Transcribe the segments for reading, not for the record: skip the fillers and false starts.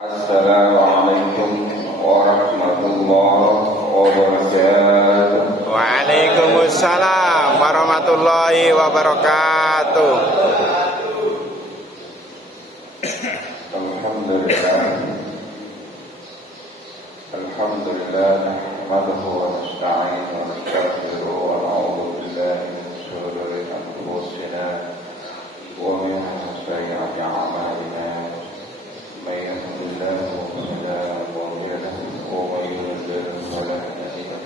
Assalamualaikum warahmatullahi wabarakatuh. Waalaikumsalam warahmatullahi wabarakatuh. Alhamdulillah nahmaduhu wa nasta'inuhu wa nastaghfiruhu wa na'udzu billahi min shururi anfusina wa min sayyi'ati a'malina. من يهد الله فلا مضل له ومن يضلل فلا هادي له.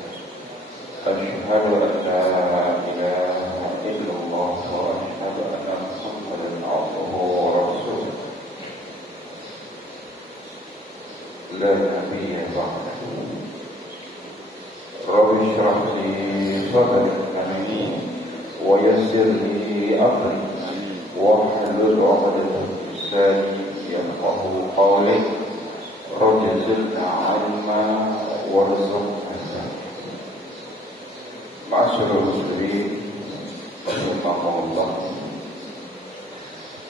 أشهد أن لا إله إلا الله وأشهد أن محمدا عبده ورسوله لا نبي بعده. رب اشرح لي صدري ويسر لي أمري واحلل عقدة من لساني يفقهوا قولي. رب زدنا علما وارزقنا فهما. Ma'asyiral muslimin rahimakumullah.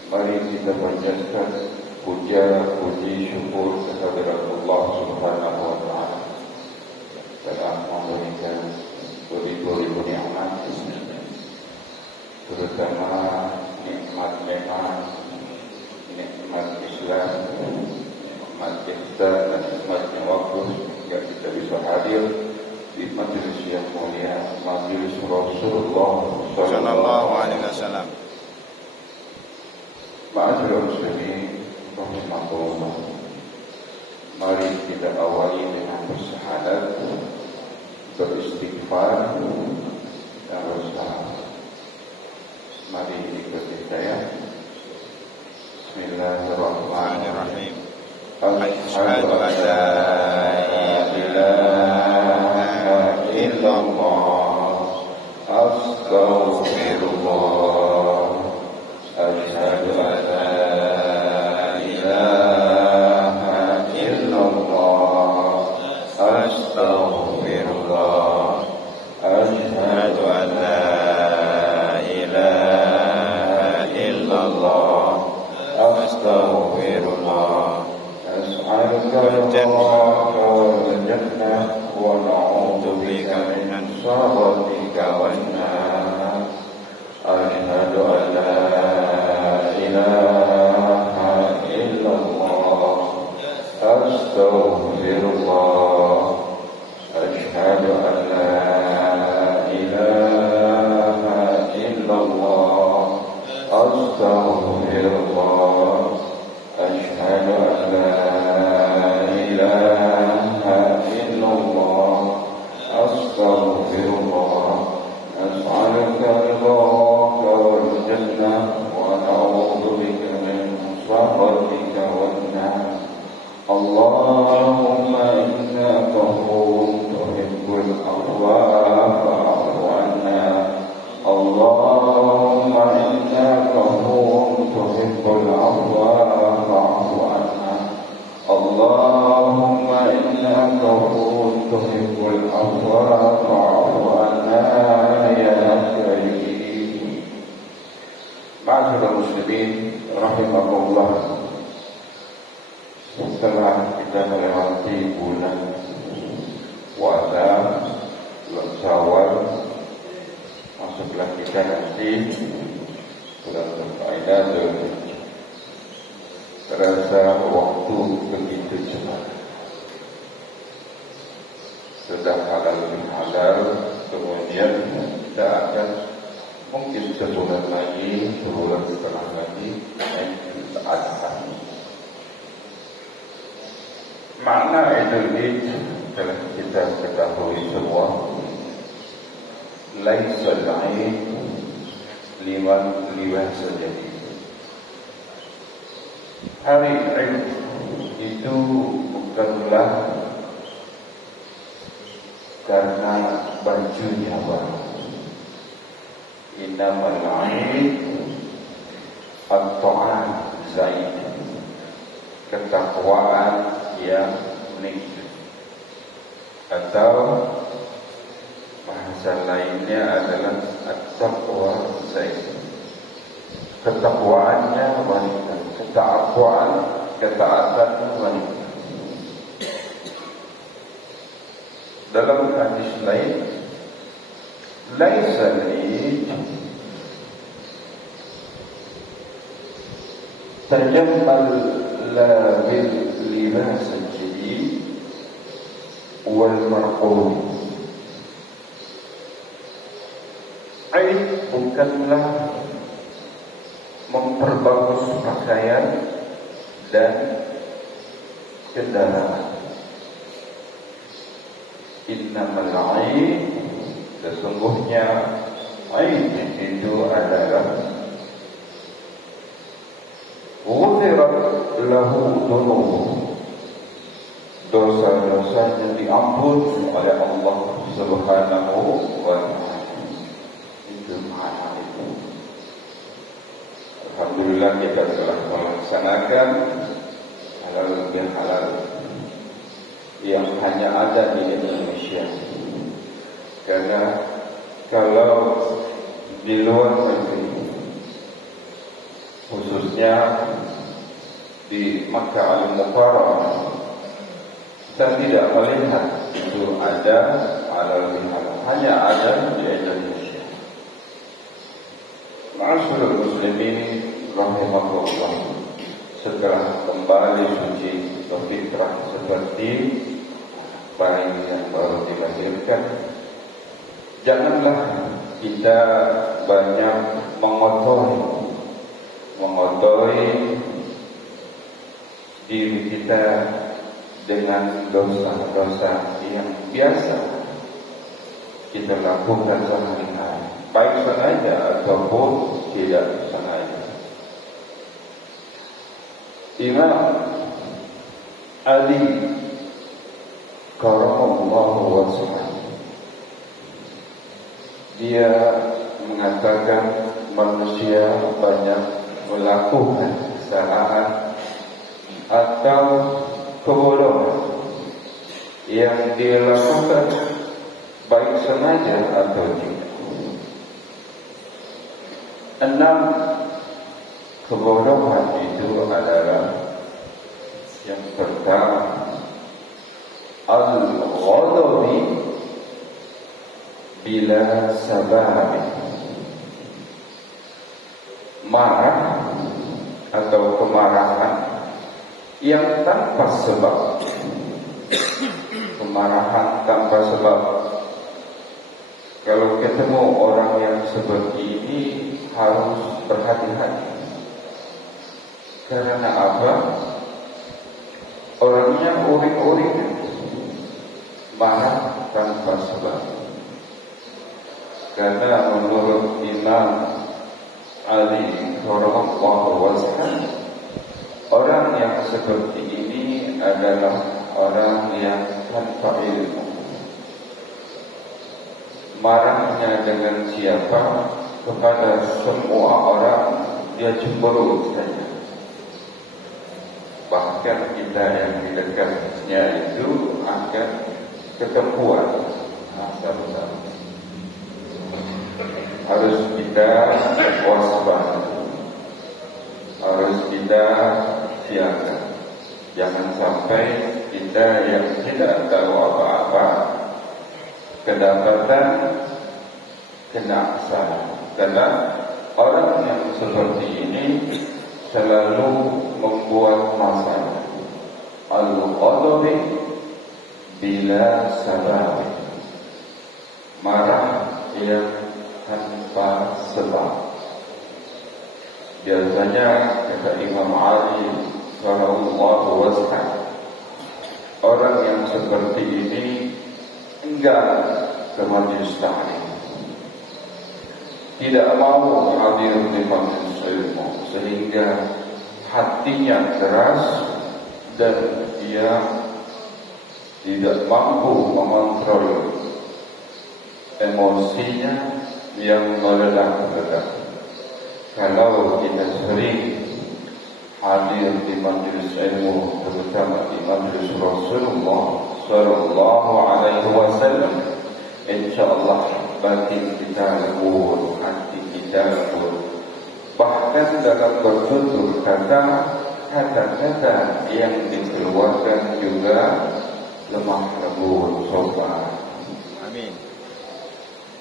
Mari kita panjatkan puji syukur kehadirat Allah Subhanahu wa taala telah memberikan beribu-ribu nikmat, terutama nikmat Islam, nikmat ihsan dan nikmatnya waktu yang kita bisa hadir di majelis yang mulia, majelis Rasulullah sallallahu alaihi wasallam. Ma'asyiral muslimin rahimakumullah. Mari kita awali dengan bersyahadat, beristighfar dan bersahadat. Mari ikuti saya. Bismillahirrahmanirrahim. Asyhadu an la ilaha illallah, astaghfirullah. Asyhadu an la ilaha illallah, astaghfirullah. Asyhadu an la ilaha illallah, astaghfirullah. As'aluka al-jannah wa na'udzu bika min sakhatika wan nar. Asyhadu an la ilaha illallah, astaghfirullah. Asyhadu an la ilaha illallah, astaghfirullah. Asyhadu an la ilaha illallah, astaghfirullah. As'aluka ridhaka wal jannah wa na'udzu bika min sakhatika wan nar. Allahumma innaka afuwwun tuhibbul afwa fa'fu 'anna. Allahumma innaka afuwwun tuhibbul afwa fa'fu 'anna. Allahumma innaka afuwwun tuhibbul afwa fa'fu 'anna ya karim. Ma'asyiral muslimin rahimakumullah. Setelah kita melewati bulan puasa, bulan Syawal, masuklah kita nanti bulan Zulqa'dah. Terasa waktu begitu cepat. Sudah halal bihalal, kemudian kita akan mungkin sebulan lagi, sebulan setengah lagi Idul Adha. Makna Idul Adha telah kita ketahui semua. Laisal Aid liman saja. Hari Id itu bukanlah karena bajunya baru. Innamal Aid at-ta'an zaid, ketakwaan yang meningkat, atau bahasa lainnya adalah at-taqwa zaid, ketakwaannya wanita, ketakwaan, ketaatan wanita. dalam hadis lain, laisa al-eid tajammal la bil libas al-jadid wal marqum. Aid bukanlah memperbagus pakaian dan kendaraan. Innamal aid, sesungguhnya aid itu adalah ghufirat lahu dhunubuh, dosa-dosanya diampun oleh Allah Subhanahu wa ta'ala. Itu makna itu. Alhamdulillah kita telah melaksanakan halal bihalal yang hanya ada di Indonesia. Karena kalau di luar negeri, khususnya di Makkah Al-Mukarramah, saya tidak melihat itu ada halal bihalal, hanya ada di Indonesia. Ma'asyiral muslimin rahimahullah, setelah kembali suci ke fitrah seperti bayi yang baru dilahirkan, janganlah kita banyak mengotori diri kita dengan dosa-dosa yang biasa kita lakukan sehari-hari, baik sengaja ataupun tidak sengaja. Imam Ali karamallahu wajhah, dia mengatakan manusia banyak melakukan kesalahan atau kebodohan yang dia lakukan baik sengaja atau tidak. 6 kebodohan itu adalah yang pertama, al-ghadabi bila sabab, marah atau kemarahan yang tanpa sebab. Kemarahan tanpa sebab. Kalau ketemu orang yang seperti ini harus berhati-hati. Karena apa? Orangnya uring-uring, marah tanpa sebab. Karena menurut Imam Ali radhiyallahu wajhah, orang yang seperti ini adalah orang yang tanpa ilmu. Marahnya dengan siapa? Kepada semua orang dia cemberut saja. Bahkan kita yang di dekatnya itu akan ketempuan. Harus kita waspada, harus kita siaga. Jangan sampai kita yang tidak tahu apa-apa kedapatan kena salah. Karena orang yang seperti ini selalu membuat masalah. Al-ghadabi bila sabab, marah yang tanpa sebab. Biasanya kata Imam Ali radhiyallahu wajhah, orang yang seperti ini enggan ke majelis ta'lim, tidak mau hadir di majelis ilmu, sehingga hatinya keras dan dia tidak mampu mengontrol emosinya yang meledak-ledak. Kalau kita sering hadir di majelis ilmu, terutama di majelis Rasulullah sallallahu alaihi wasallam, insyaallah batin kita lembut, hati kita lembut. Bahkan dalam bertutur kata, kata-kata yang dikeluarkan juga lemah lembut, sopan. Amin.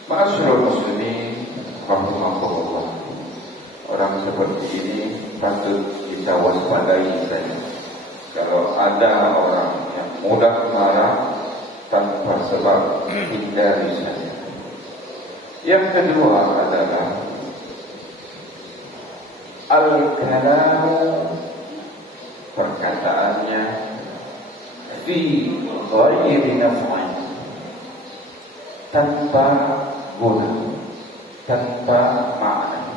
Ma'asyiral muslimin rahimakumullah. Orang seperti ini patut kita waspadai saja. Kalau ada orang yang mudah marah tanpa sebab, hindari saja. Yang kedua adalah al-kalamu, perkataannya fi ghairi naf'in, tanpa guna, tanpa makna.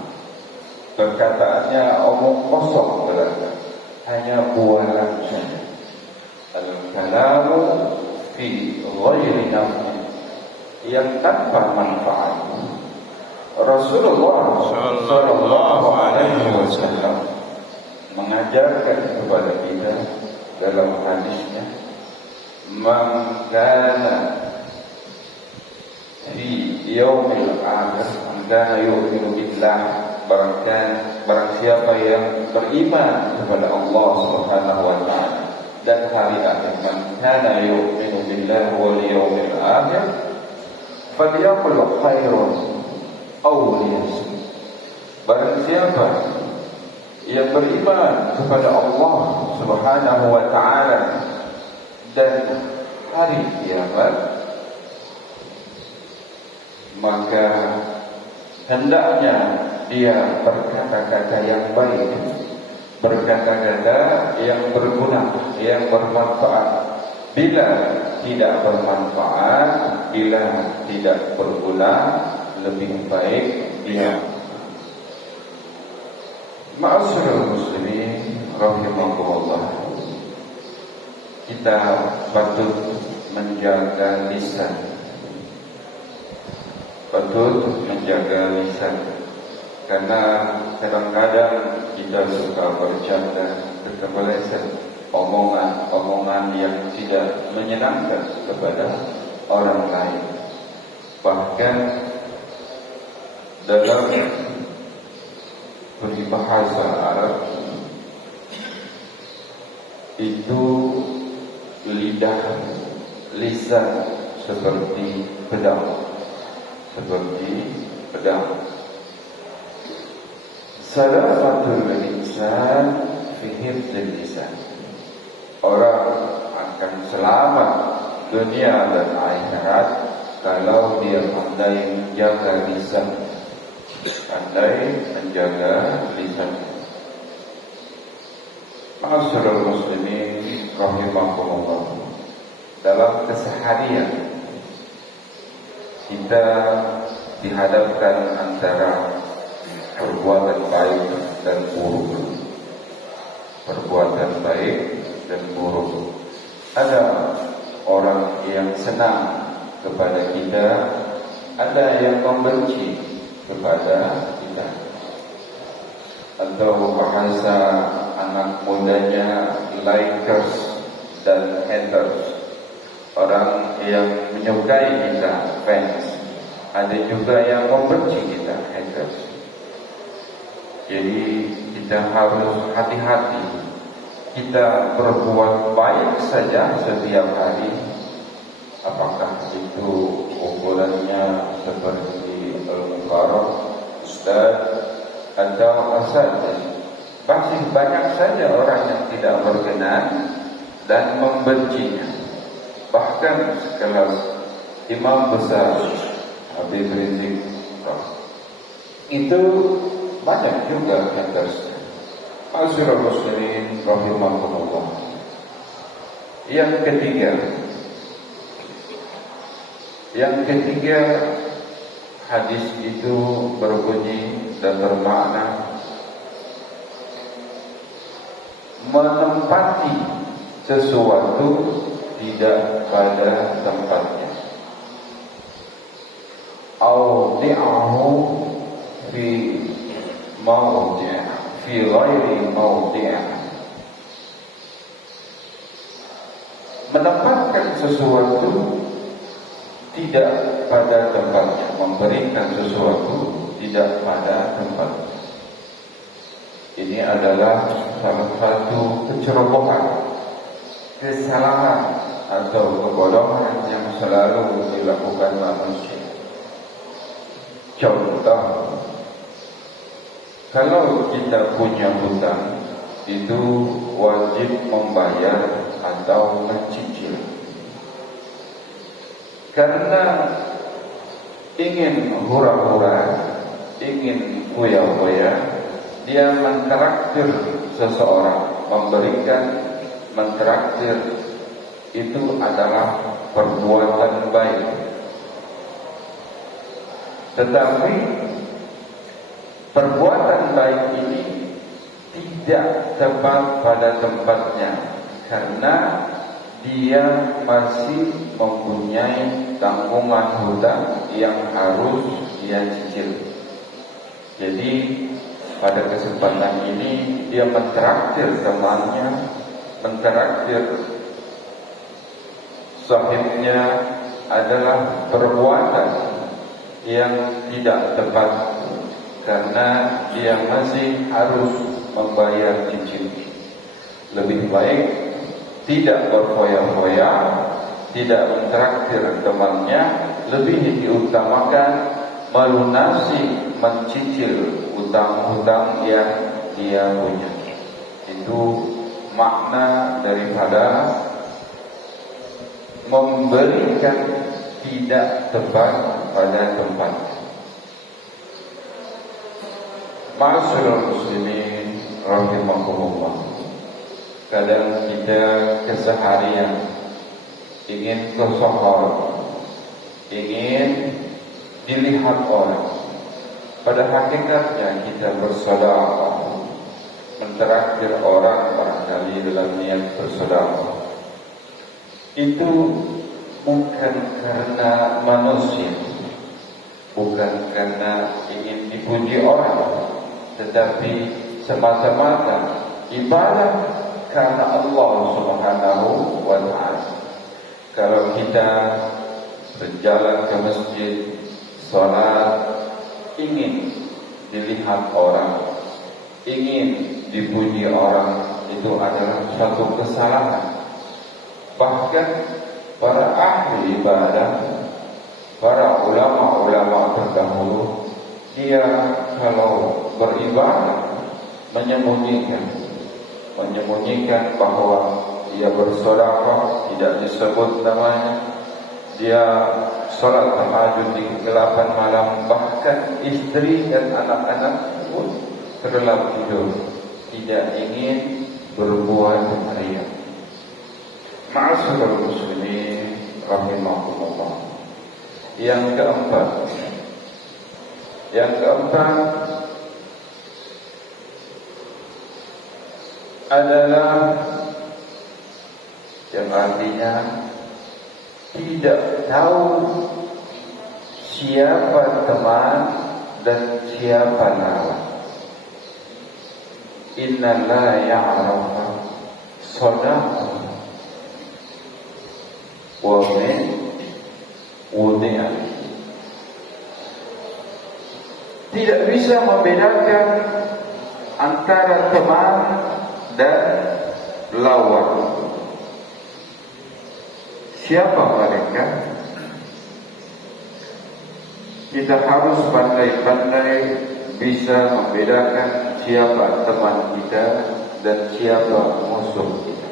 Perkataannya omong kosong belaka, hanya bualan saja. Al-kalamu fi ghairi naf'in, yang tanpa manfaat. Rasulullah sallallahu alaihi wasallam mengajarkan kepada kita dalam hadisnya, man kana fi yaumil akhir, man kana yu'minu billah, barang siapa yang beriman kepada Allah Subhanahu wa taala dan hari akhir, man kana yu'minu billah wal yaumil akhir falyaqul khairan aw liyasmut. Barang siapa yang beriman kepada Allah Subhanahu wa taala dan hari kiamat, maka hendaknya dia berkata-kata yang baik, berkata-kata yang berguna, yang bermanfaat. Bila tidak bermanfaat, bila tidak berguna, lebih baik dia. Ma'asyiral muslimin rahimakumullah, kita patut menjaga lisan, patut menjaga lisan, karena kadang-kadang kita suka bercanda, kekebalesan, omongan-omongan yang tidak menyenangkan kepada orang lain. Bahkan dalam peribahasa Arab itu lisan seperti pedang, Salafatul insan fi hifdzil lisan. Orang akan selamat dunia dan akhirat kalau dia pandai menjaga lisan, Ma'asyiral muslimin rahimakumullah, dalam keseharian kita dihadapkan antara perbuatan baik dan buruk. Ada orang yang senang kepada kita, ada yang membenci kepada kita. Atau bahasa anak mudanya, likers dan haters. Orang yang menyukai kita, fans. Ada juga yang membenci kita, haters. Jadi kita harus hati-hati. Kita berbuat baik saja setiap hari, apakah itu ukurannya seperti Al-Mukarram, Ustaz atau Asad. Masih banyak saja orang yang tidak berkenan dan membencinya. Bahkan sekelas Imam Besar Habib Rizik itu banyak juga haters. Ma'asyiral muslimin rahimakumullah. Yang ketiga, hadis itu berbunyi dan bermakna menempati sesuatu tidak pada tempatnya. Audi'ahu fi mawdi'ah, fi ghairi mawdi'ah. Menempatkan sesuatu tidak pada tempatnya, memberikan sesuatu tidak pada tempatnya. Ini adalah salah satu kecerobohan, kesalahan atau kebodohan yang selalu dilakukan manusia. Contoh, kalau kita punya hutang, itu wajib membayar atau mencicil. Karena ingin hura-hura, ingin foya-foya, dia mentraktir seseorang, mentraktir itu adalah perbuatan baik. Tetapi perbuatan baik ini tidak tepat pada tempatnya, karena dia masih mempunyai tanggungan hutang yang harus dia cicil. Jadi pada kesempatan ini dia mentraktir temannya, mentraktir sahibnya, adalah perbuatan yang tidak tepat, karena dia masih harus membayar cicil. Lebih baik tidak berfoya-foya, tidak mentraktir temannya, lebih diutamakan melunasi, mencicil hutang-hutang yang dia punya. Itu makna daripada memberikan tidak tepat pada tempatnya. Ma'asyiral muslimin rahimakumullah. Kadang kita keseharian ingin tersohor, ingin dilihat orang. Pada hakikatnya kita bersedekah, mentraktir orang barangkali dalam niat bersedekah. Itu bukan karena manusia, bukan karena ingin dipuji orang, tetapi semata-mata ibadah karena Allah Subhanahu wa ta'ala. Kalau kita berjalan ke masjid, salat, ingin dilihat orang, ingin dipuji orang, itu adalah suatu kesalahan. Bahkan para ahli ibadah, para ulama-ulama terdahulu, dia kalau beribadah menyembunyikan bahwa dia bersedekah, tidak disebut namanya. Dia salat tahajud di kegelapan malam, bahkan istri dan anak-anak pun terlelap tidur, tidak ingin berbuat riya. Ma'asyiral muslimin rahimakumullah. Yang keempat adalah yang artinya tidak tahu siapa teman dan siapa lawan. Inna la ya'rafa sadaqah wa min wudi'ah. Tidak bisa membedakan antara teman dan lawan. Siapa mereka? Kita harus pandai-pandai bisa membedakan siapa teman kita dan siapa musuh kita.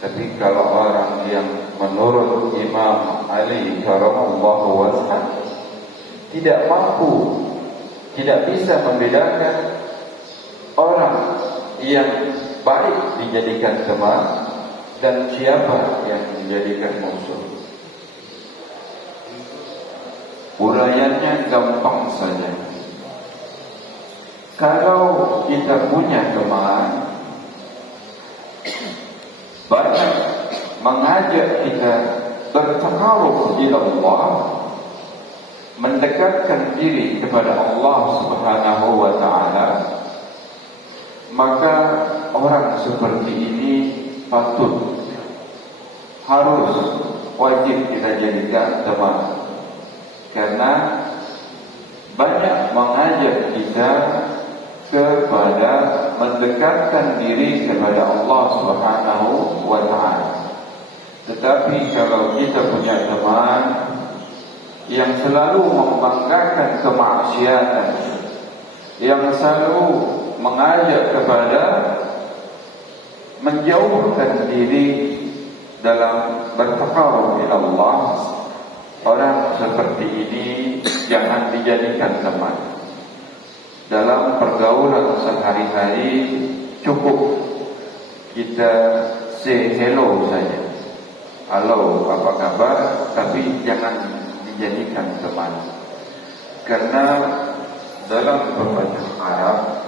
Tapi kalau orang yang menurut Imam Ali karamallahu wajhah tidak mampu, tidak bisa membedakan orang yang baik dijadikan teman dan siapa yang dijadikan musuh. Uraiannya gampang saja. Kalau kita punya teman banyak mengajak kita bertakarub ila Allah, mendekatkan diri kepada Allah Subhanahu wa ta'ala, maka orang seperti ini patut, harus, wajib kita jadikan teman. Karena banyak mengajak kita kepada mendekatkan diri kepada Allah Subhanahu wa ta'ala. Tetapi Tetapi kalau kita punya teman yang selalu membanggakan kemaksiatan, yang selalu mengajak kepada menjauhkan diri dalam bertaqarrub ila Allah, orang seperti ini jangan dijadikan teman. Dalam pergaulan sehari-hari cukup kita say hello saja. Halo, apa kabar? Tapi jangan dijadikan teman. Karena dalam berbahasa Arab,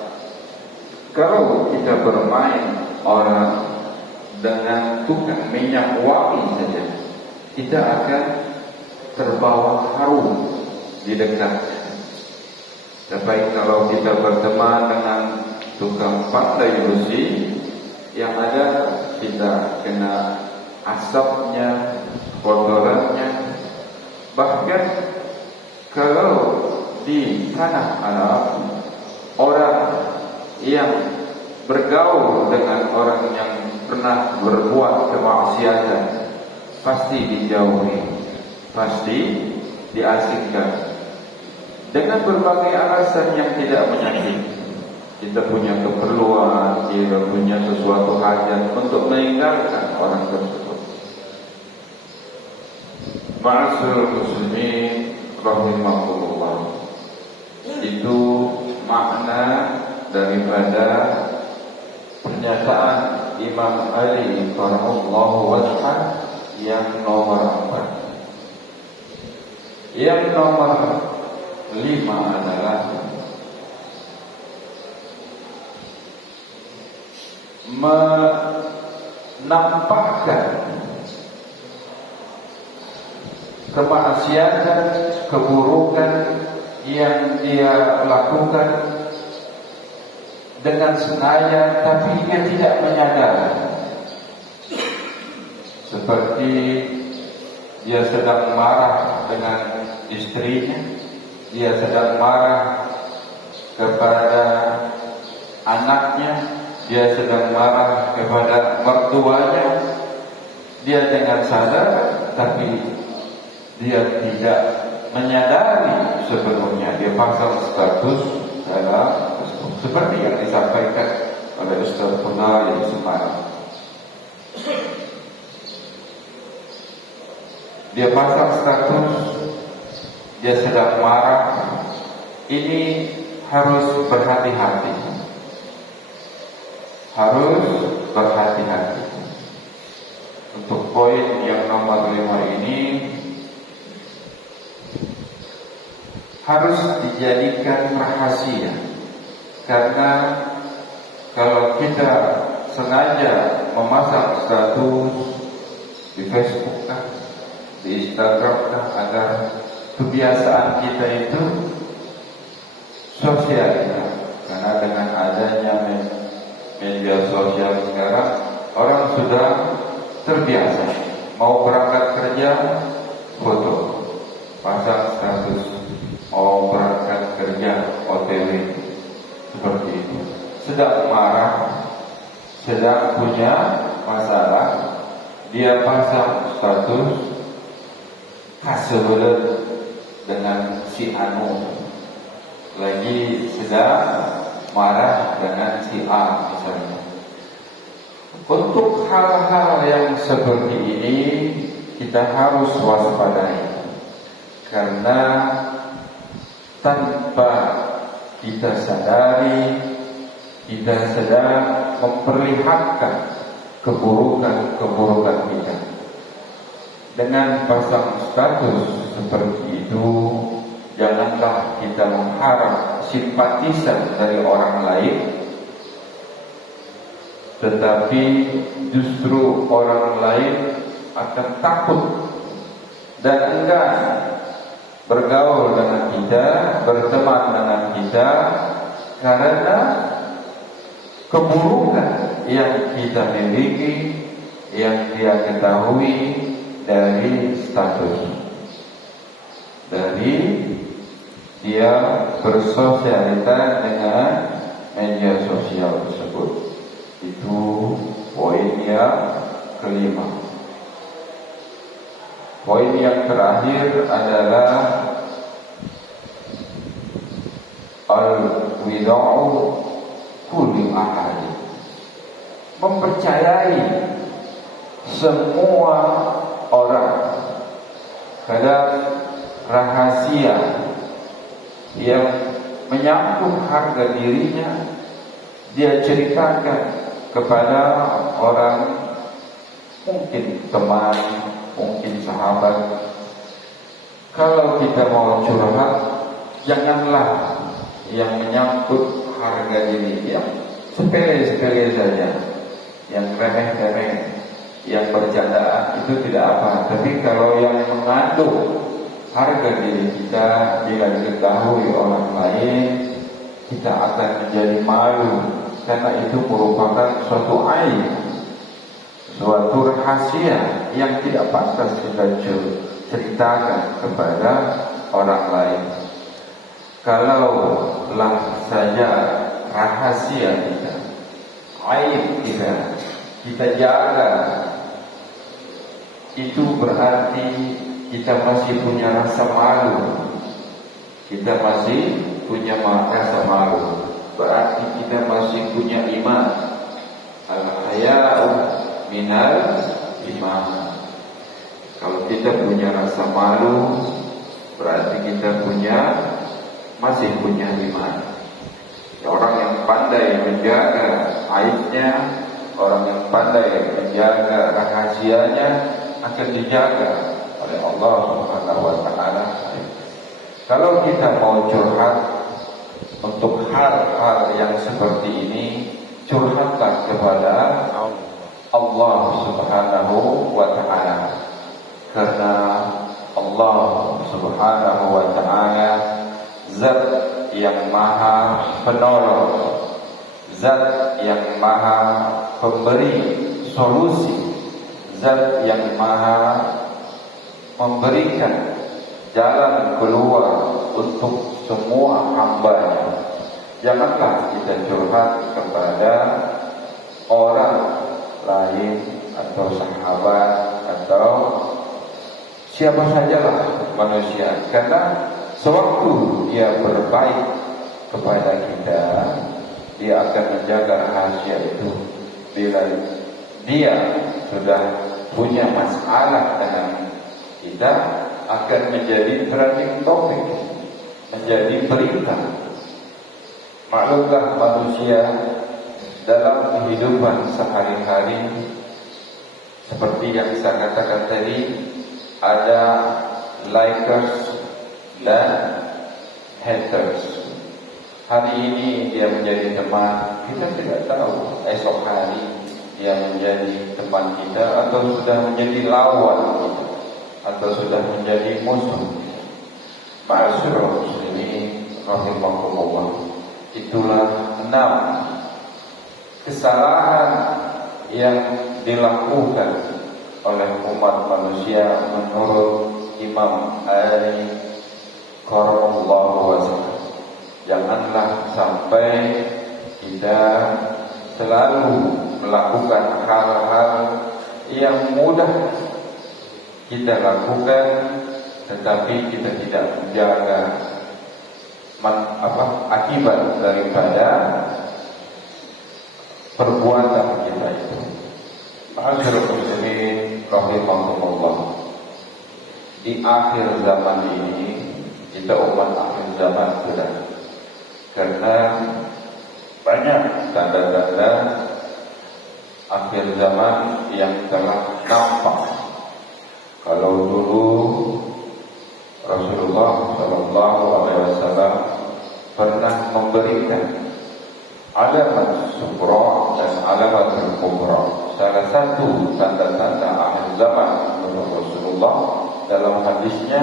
kalau kita bermain orang dengan tukang minyak wangi saja, kita akan terbawa harum di dekatnya. Tapi kalau kita berteman dengan tukang pandai besi, yang ada kita kena asapnya, kotorannya. Bahkan kalau di tanah Arab, orang yang bergaul dengan orang yang pernah berbuat kemaksiatan pasti dijauhi, pasti diasingkan dengan berbagai alasan yang tidak menyakiti. Kita punya keperluan, kita punya sesuatu hajat untuk meninggalkan orang tersebut. Ma'asyiral muslimin rahimakumullah. Itu makna daripada pernyataan Imam Ali radhiyallahu anhu yang nomor 4. Yang nomor 5 adalah menampakkan kemaksiatan, keburukan yang dia lakukan dengan sengaja, tapi dia tidak menyadari. Seperti dia sedang marah dengan istrinya, dia sedang marah kepada anaknya, dia sedang marah kepada mertuanya. Dia dengan sadar, tapi dia tidak menyadari sebelumnya. Dia pasang status dalam seperti yang disampaikan oleh Ustaz Fudhal yang semalam. Dia pasang status, dia sedang marah. Ini harus berhati-hati. Harus berhati-hati. Untuk poin yang nomor 5 ini harus dijadikan rahasia. Karena kalau kita sengaja memasang status di Facebook kah, di Instagram kah, agar kebiasaan kita itu sosial. Karena dengan adanya media sosial sekarang, orang sudah terbiasa mau berangkat kerja foto, pasang status, mau berangkat kerja OTW, seperti itu. Sedang marah, sedang punya masalah, dia pasang status kasebelet dengan si anu, lagi sedang marah dengan si A misalnya. Untuk hal-hal yang seperti ini kita harus waspadai, karena tanpa kita sadari kita sedang memperlihatkan keburukan-keburukan kita. Dengan pasang status seperti itu, janganlah kita mengharap simpatisan dari orang lain, tetapi justru orang lain akan takut dan enggan bergaul dengan kita, berteman dengan kita, karena keburukan yang kita miliki, yang dia ketahui dari status, dari dia bersosialita dengan media sosial tersebut. Itu poin yang kelima. Poin yang terakhir adalah al-wida'u kulli ahad, mempercayai semua orang kadang rahasia yang menyangkut harga dirinya dia ceritakan kepada orang, mungkin teman, mungkin sahabat. Kalau kita mau curhat, janganlah yang menyangkut harga diri, yang sepele-sepele saja, yang remeh-remeh, yang bercandaan, itu tidak apa. Tapi kalau yang mengandung harga diri kita, jika diketahui orang lain, kita akan menjadi malu, karena itu merupakan suatu aib, suatu rahasia yang tidak pantas kita ceritakan kepada orang lain. Kalaulah saja rahasia kita, aib kita jaga, itu berarti kita masih punya rasa malu, kita masih punya rasa malu, berarti kita masih punya iman. Al-haya'u minal iman. Kalau kita punya rasa malu, berarti kita masih punya iman. Orang yang pandai menjaga aibnya, orang yang pandai menjaga rahasianya, akan dijaga oleh Allah Subhanahu wa taala. Kalau kita mau curhat untuk hal-hal yang seperti ini, curhatlah kepada Allah Subhanahu wa taala. Karena Allah Subhanahu wa taala zat yang maha penolong, zat yang maha pemberi solusi, zat yang maha memberikan jalan keluar untuk semua hamba-Nya. Janganlah kita curhat kepada orang lain atau sahabat atau siapa sajalah manusia, karena sewaktu dia berbaik kepada kita, dia akan menjaga rahasia itu. Bila dia sudah punya masalah dengan kita, akan menjadi trending topik, menjadi berita. Maklumlah manusia dalam kehidupan sehari-hari, seperti yang saya katakan tadi, ada likers dan haters. Hari ini dia menjadi teman, kita tidak tahu esok hari dia menjadi teman kita atau sudah menjadi lawan kita, atau sudah menjadi musuh. Ma'asyiral muslimin rahimakumullah. Itulah 6 kesalahan yang dilakukan oleh umat manusia menurut Imam Ali Qaramallahu wajhah. Janganlah sampai kita selalu melakukan hal-hal yang mudah kita lakukan, tetapi kita tidak menjaga akibat daripada perbuatan kita itu. Ma'asyiral muslimin rahimakumullah. Di akhir zaman ini, kita umat akhir zaman sudah, karena banyak tanda-tanda akhir zaman yang telah nampak. Kalau dulu Rasulullah SAW pernah memberikan alamat sughra dan alamat kubra. Salah satu tanda-tanda akhir zaman menurut Rasulullah dalam hadisnya,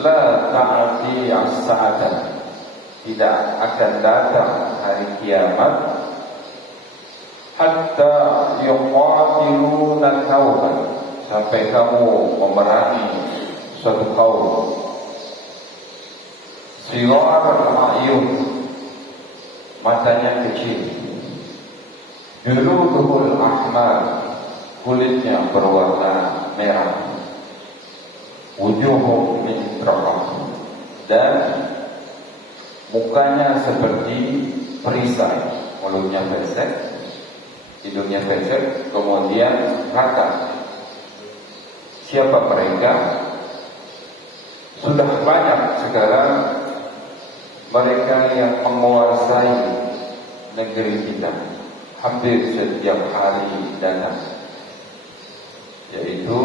la ta'ati as-sa'atan, tidak akan datang hari kiamat hatta yuqatiluna qauman, sampai kamu memerangi suatu kaum, sigar al-ayun, matanya kecil, juluduhul ahmar, kulitnya berwarna merah, wujuhum min rahmah, dan mukanya seperti perisai, mulutnya pesek, hidungnya pesek, kemudian rata. Siapa mereka? Sudah banyak sekarang mereka yang menguasai negeri kita, hampir setiap hari datang, yaitu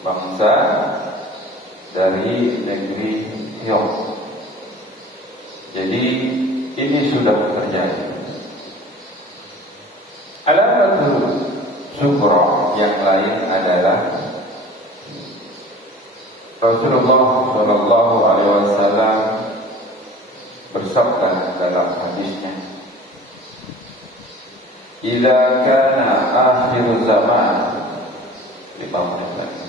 bangsa dari negeri Tiongkok. Jadi ini sudah terjadi. Alamatul sughra yang lain adalah Rasulullah Shallallahu Alaihi Wasallam bersabda dalam hadisnya, "Idza kana akhir zaman," 5 menit lagi,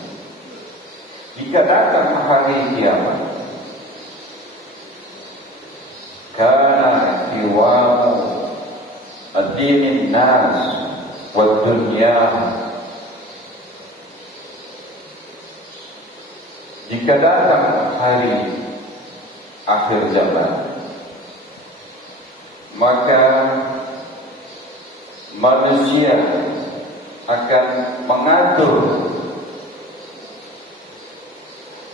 jika datang hari kiamat, kana qiwamu ad-dinin nas wad dunya. Jika datang hari akhir zaman, maka manusia akan mengatur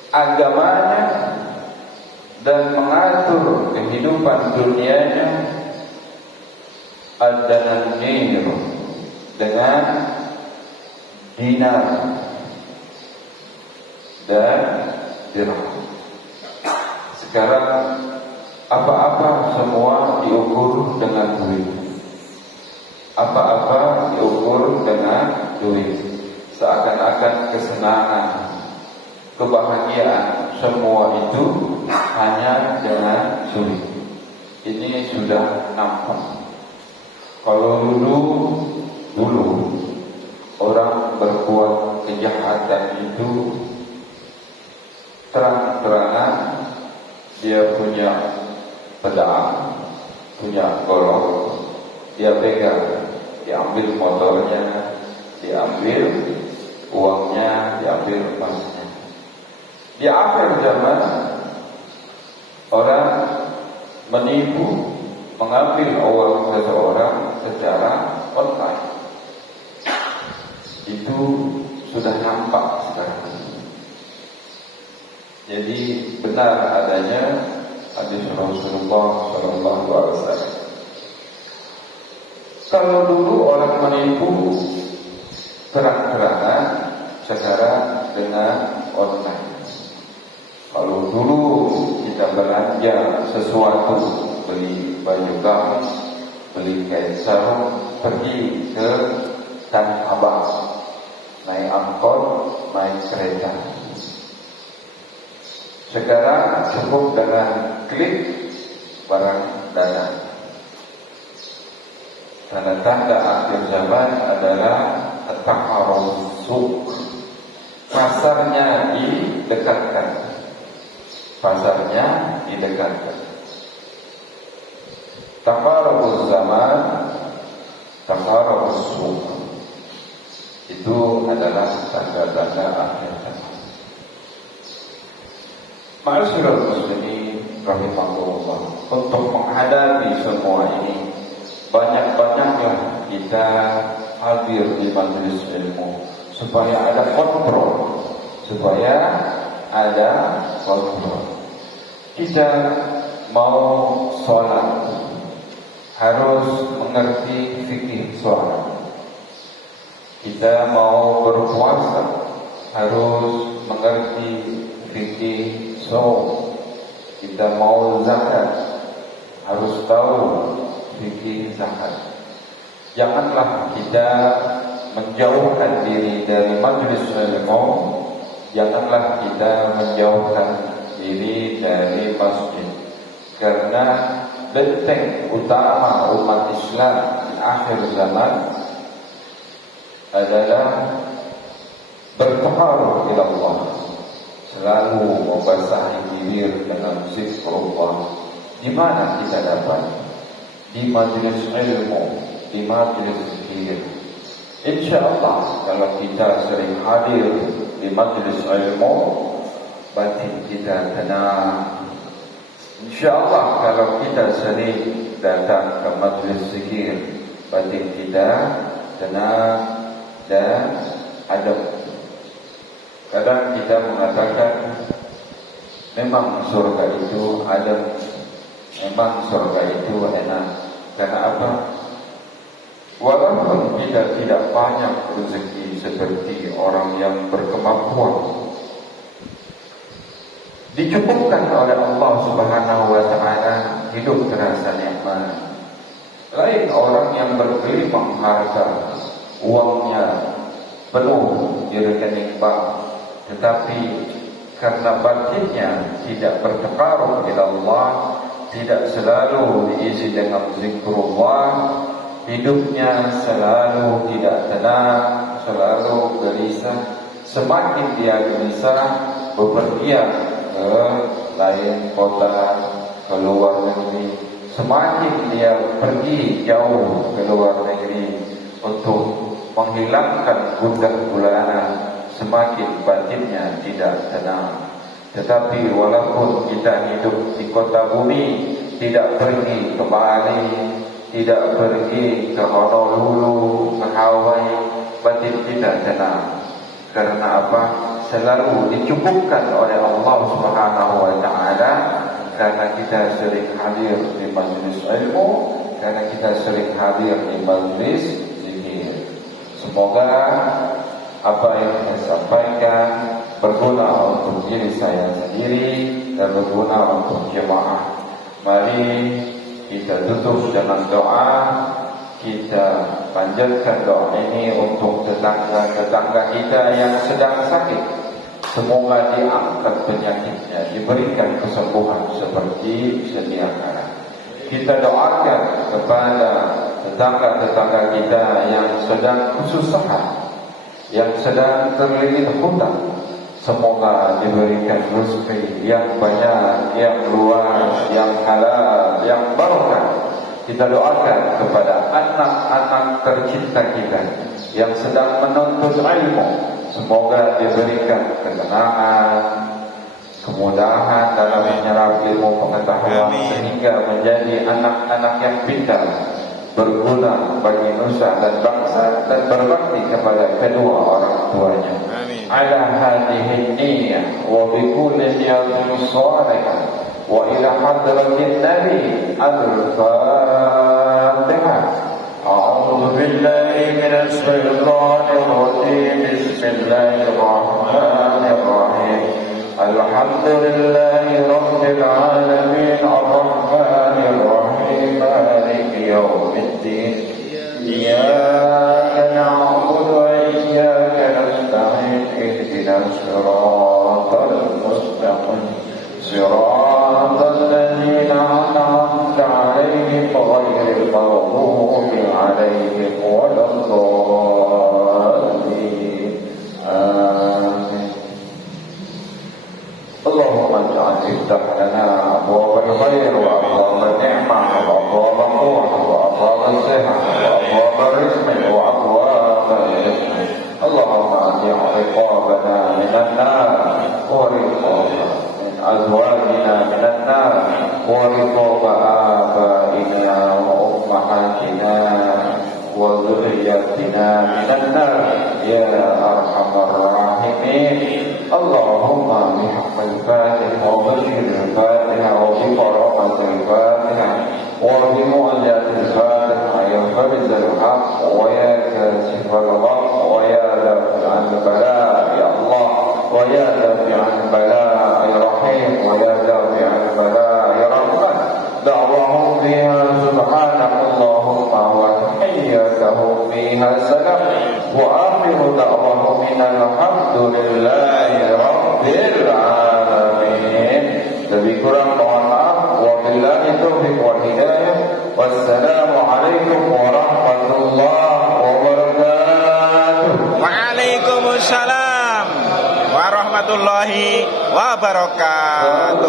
agamanya dan mengatur kehidupan dunianya ad-dananir, dengan dinar dan dirham. Sekarang apa-apa semua diukur dengan duit. Apa-apa diukur dengan duit. Seakan-akan kesenangan, kebahagiaan, semua itu hanya dengan duit. Ini sudah nampak. Kalau dulu orang berbuat kejahatan itu terang-terangan, dia punya pedang, punya golok, dia pegang, diambil motornya, diambil uangnya, diambil emasnya. Di akhir zaman, orang menipu, mengambil uang seseorang secara online. Itu sudah nampak sekarang. Jadi benar adanya hadis Rasulullah SAW. Kalau dulu orang menipu terang-terangan, sekarang dengan online. Kalau dulu kita belanja sesuatu, beli baju gamis, beli kain sarung, pergi ke Tanah Abang, naik angkot, naik kereta. Sekarang cukup dengan klik barang datang. Tanda-tanda akhir zaman adalah at-taharusuk. Pasarnya didekatkan. Pasarnya didekatkan. Takarubuz zaman, takarubuz suq. Itu adalah tanda-tanda akhir zaman. Ma'asyiral muslimin rahimahullah, untuk menghadapi semua ini, banyak-banyaklah kita hadir di majelis ilmu supaya ada kontrol, Kita mau sholat harus mengerti fikih sholat. Kita mau berpuasa harus mengerti fikih shaum. Kita mau zakat harus tahu fikih zakat. Janganlah kita menjauhkan diri dari majelis ilmu. Janganlah kita menjauhkan diri dari masjid, karena benteng utama umat Islam di akhir zaman adalah bertakarub ila Allah, selalu membasahi bibir dengan zikrullah. Di mana kita dapat? Di majelis ilmu, di majelis zikir. Insyaallah kalau kita sering hadir di majelis ilmu, batin kita tenang. InsyaAllah kalau kita sering datang ke majlis zikir, batin kita tenang dan adem. Kadang kita mengatakan memang surga itu adem, memang surga itu enak. Karena apa? Walaupun kita tidak banyak rezeki seperti orang yang berkemampuan, dicukupkan oleh Allah Subhanahu wa Ta'ala, hidup terasa nikmat. Lain orang yang bergelimang harta, uangnya penuh di rekening bank, tetapi karena batinnya tidak bertakarub ila Allah, tidak selalu diisi dengan zikrullah, hidupnya selalu tidak tenang, selalu gelisah. Semakin dia gelisah, bepergian ke lain kota, ke luar negeri. Semakin dia pergi jauh ke luar negeri untuk menghilangkan gundah gulana, semakin batinnya tidak tenang. Tetapi walaupun kita hidup di kota bumi, tidak pergi ke Bali, tidak pergi ke Honolulu, ke Hawaii, batin kita tenang. Karena apa? Selalu dicukupkan oleh Allah Subhanahu wa Ta'ala. Karena kita sering hadir di majlis ilmu, karena kita sering hadir di majlis zikir. Semoga apa yang saya sampaikan berguna untuk diri saya sendiri dan berguna untuk jemaah. Mari kita tutup dengan doa. Kita panjatkan doa ini untuk tetangga-tetangga kita yang sedang sakit. Semoga diangkat penyakitnya, diberikan kesembuhan seperti sedia kala. Kita doakan kepada tetangga-tetangga kita yang sedang kesusahan, yang sedang terlilit hutang. Semoga diberikan rezeki yang banyak, yang luas, yang halal, yang barokah. Kita doakan kepada anak-anak tercinta kita yang sedang menuntut ilmu. Semoga diberikan ketenangan, kemudahan dalam menyerap ilmu pengetahuan, sehingga menjadi anak-anak yang pintar, berguna bagi nusa dan bangsa, dan berbakti kepada kedua orang tuanya. Ala hadhihi niyyah wa bi kulli niyatin salihah wa ila hadratin nabi al-Fatihah. A'udzu billahi minasy syaithanir rajim. Bismillahirrahmanirrahim. Alhamdulillahi rabbil alamin, arrahmanir rahim, maliki yaumiddin. Iyyaka na'budu wa iyyaka nasta'in. Ihdinas siratal mustaqim. Siratal ladzina an'amta 'alaihim ghairil maghdubi 'alaihim waladdallin. Amin. Allahumma ij'al iftah lana abwaabal khair wa abwaabal ni'mah wa abwaabal quwwah wa abwaabal sihah wa abwaabal rizq wa abwaabal rizq. Allahumma a'ti' riqabana minan nar wa riqaba min azwajina minan nar wa riqaba abaina wa ummahatina wa dhurriyyatina minan nar ya arhamar rahimin. Allahumma bihaqqil Fatiha wa bashiril Fatiha wa bi barakatil Fatiha wa bi mu'jizatil Fatiha ya farizal haqq wa ya kasifal haqq wa ya dafi'al bala ya Allah wa ya dafi'al bala ya Rahim wa ya dafi'al bala ya Rahman. Da'wahum fiha subhanakallahumma wa tahiyyatuhum fiha salam wa akhiru da'wahum alhamdulillahi rabbil alamin. Lebih kurang mohon maaf. Wabillahi taufiq wal hidayah. Wassalamu alaikum warahmatullahi wabarakatuh. Waalaikumsalam warahmatullahi wabarakatuh.